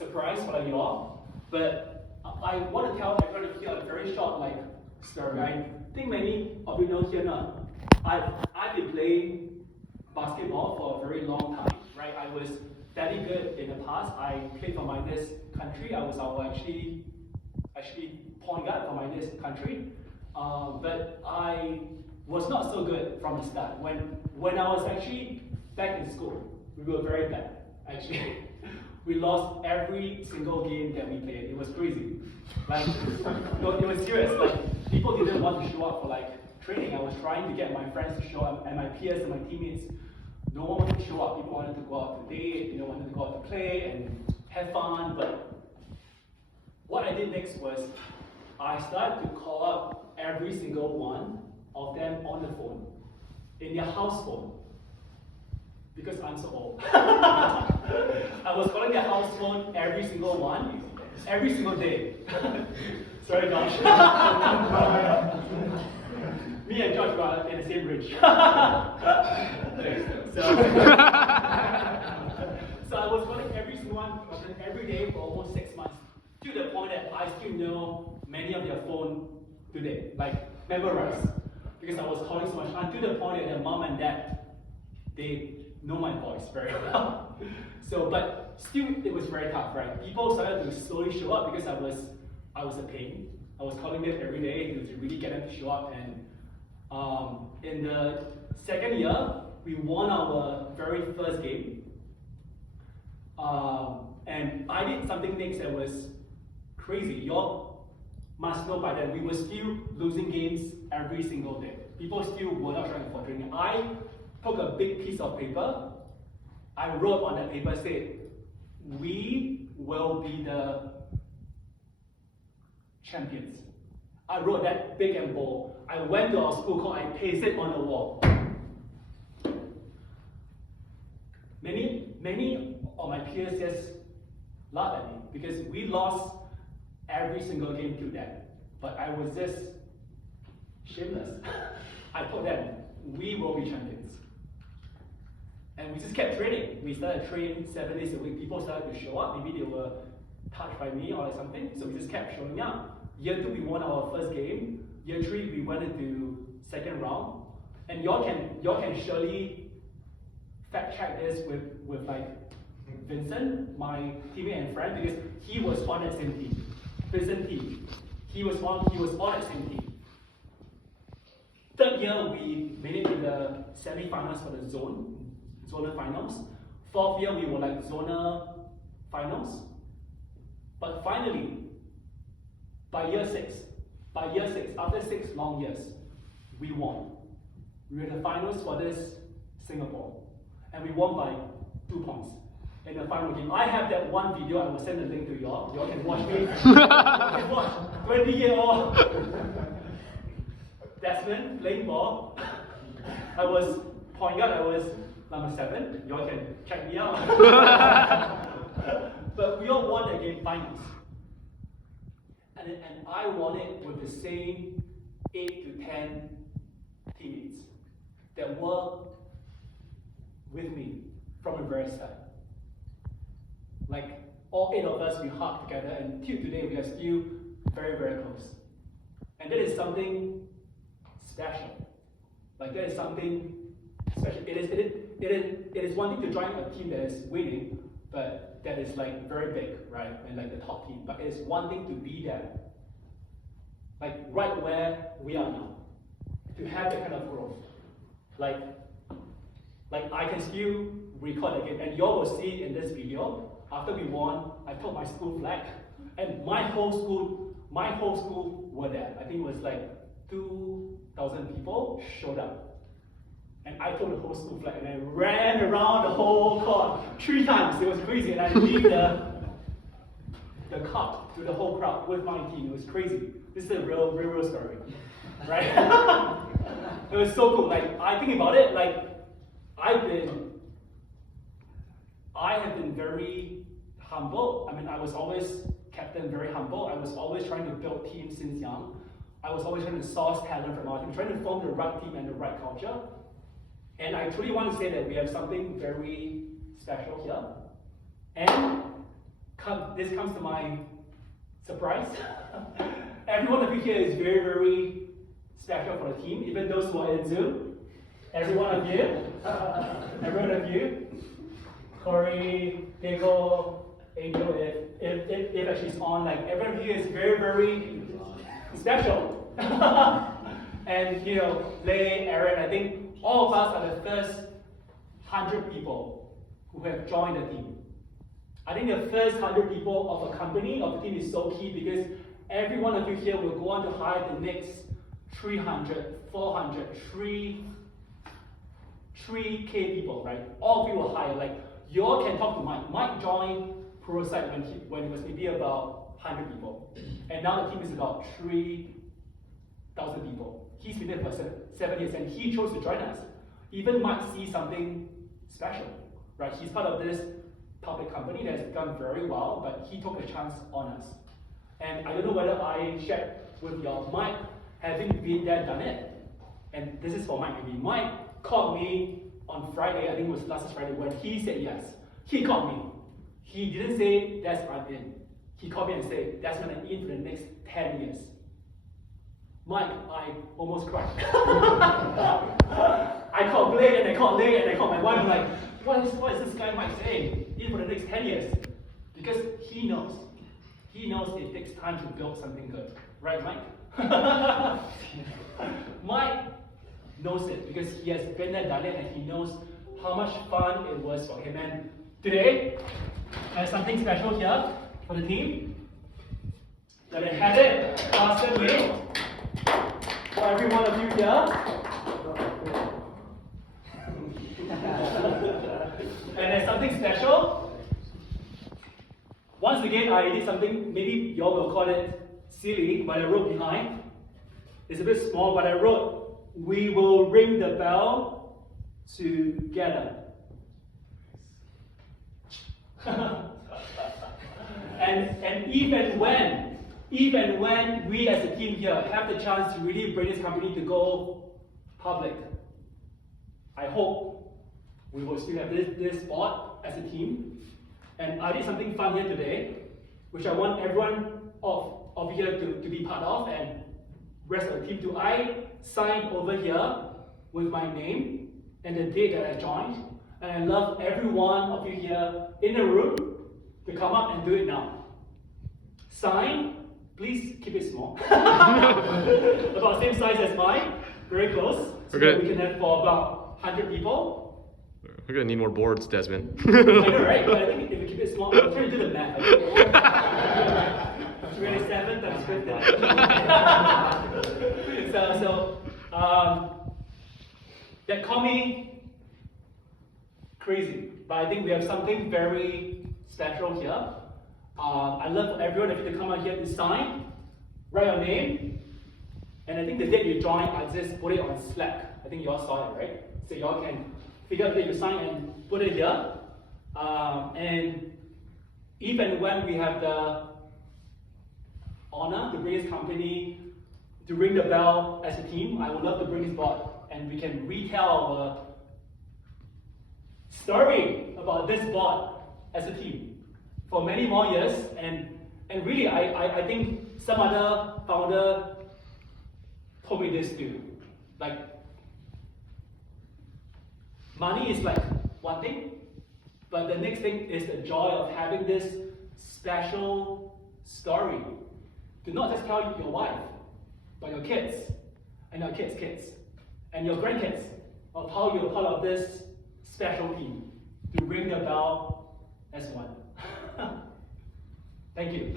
surprise for you all, but I want to tell everyone here a very short story. I think many of you know here now. I've been playing basketball for a very long time, right? I was very good in the past. I played for my this country. I was our actually point guard for my this country, but I was not so good from the start. When I was actually back in school, we were very bad. Actually, we lost every single game that we played. It was crazy. No, it was serious. People didn't want to show up for training. I was trying to get my friends to show up, and my peers and my teammates. No one wanted to show up. People wanted to go out to date. Wanted to go out to play and have fun. But what I did next was I started to call up every single one of them on the phone, in their house phone. Because I'm so old. I was calling their house phone every single one, every single day. Sorry, Josh. Me and Josh were in the same bridge. So I was calling every single one of them every day for almost 6 months, to the point that I still know many of their phone today, memorized. Because I was calling so much, until the point that their mom and dad, they know my voice very well. But still, it was very tough, right? People started to slowly show up because I was a pain. I was calling them every day to really get them to show up. And in the second year, we won our very first game. And I did something next that was crazy. Y'all must know by then, we were still losing games every single day. People still were not trying for training. I took a big piece of paper. I wrote on that paper, said, "We will be the champions." I wrote that big and bold. I went to our school called, I pasted it on the wall. Many of my peers just laughed at me because we lost every single game to them. But I was just shameless. I told them, "We will be champions." And we just kept training. We started training 7 days a week. People started to show up. Maybe they were touched by me or something. So we just kept showing up. Year 2, we won our first game. Year 3, we went into second round. And y'all can surely fact check this with Vincent, my teammate and friend, because he was on that same team. Vincent team. He was on that same team. Third year, we made it to the semi-finals for the zonal finals. Fourth year, we were zonal finals. But finally, by year six, after 6 long years, we won. We were in the finals for this Singapore. And we won by 2 points in the final game. I have that one video. I will send the link to y'all. Y'all can watch me. Y'all can watch 20-year-old Desmond playing ball. I was point guard. I was number 7. Y'all can check me out. But we all won the game finals. And I won it with the same 8 to 10 teammates that were with me from the very start. All 8 of us, we hugged together, and till today we are still very, very close. And that is something special. That is something special. It is one thing to join a team that is winning, but that is very big, right? And the top team. But it is one thing to be there, right where we are now, to have that kind of growth. I can still record again, and y'all will see in this video. After we won, I took my school flag, and my whole school were there. I think it was 2,000 people showed up. And I took the whole school flag, and I ran around the whole court 3 times. It was crazy, and I gave the cup to the whole crowd with my team. It was crazy. This is a real story, right? It was so cool. I think about it, I have been very humble. I was always kept them very humble. I was always trying to build teams since young. I was always trying to source talent from our team, trying to form the right team and the right culture. And I truly want to say that we have something very special here. And this comes to my surprise. Every one of you here is very, very special for the team, even those who are in Zoom. Every one of you, Corey, Diego, Angel, if she's on, like everyone here is very, very special. And you know, Lehi, Aaron, I think all of us are the first 100 people who have joined the team. I think the first 100 people of a company, of the team is so key because every one of you here will go on to hire the next 300, 400, 3K people, right? All of you will hire. Like, you all can talk to Mike. Mike joined ProSite when it was maybe about 100 people. And now the team is about 3,000 people. He's been there for 7 years and he chose to join us. Even Mike sees something special, right? He's part of this public company that has done very well, but he took a chance on us. And I don't know whether I shared with y'all, Mike, having been there, done it. And this is for Mike maybe. Mike called me on Friday, I think it was last Friday, when he said yes. He called me. He didn't say, that's I'm in. He called me and said, that's when I'm in for the next 10 years. Mike, I almost cried. I called Blake and I called Lehi and I called my wife. I'm like, what is this guy Mike saying? In for the next 10 years. Because he knows. He knows it takes time to build something good. Right, Mike? Mike knows it because he has been there, done it, and he knows how much fun it was for him. And today, I have something special here for the team. That I had it custom made for every one of you here. And there's something special. Once again, I did something, maybe y'all will call it silly, but I wrote behind. It's a bit small, but I wrote, we will ring the bell together. and even when we as a team here have the chance to really bring this company to go public, I hope we will still have this spot as a team. And I did something fun here today, which I want everyone of here to be part of, and rest of the team too. I signed over here with my name and the date that I joined, and I love every one of you here in the room to come up and do it now. Sign, please keep it small. About same size as mine, very close. So that we can have for about 100 people. We're gonna need more boards, Desmond. I know, right? But I think if we keep it small, I'm trying to do the math. 27 times 50. That call me crazy, but I think we have something very special here. I love for everyone of you to come out here to sign, write your name, and I think the date you joined, I just put it on Slack. I think you all saw it, right? So you all can figure out the date you sign and put it here. And even when we have the honor to bring this company to ring the bell as a team, I would love to bring this board and we can retell our story about this board as a team for many more years. And really, I think some other founder told me this too. Like, money is like one thing, but the next thing is the joy of having this special story. To not just tell your wife, but your kids, and your kids' kids, and your grandkids, of how you're part of this special team, to ring the bell as one. Thank you.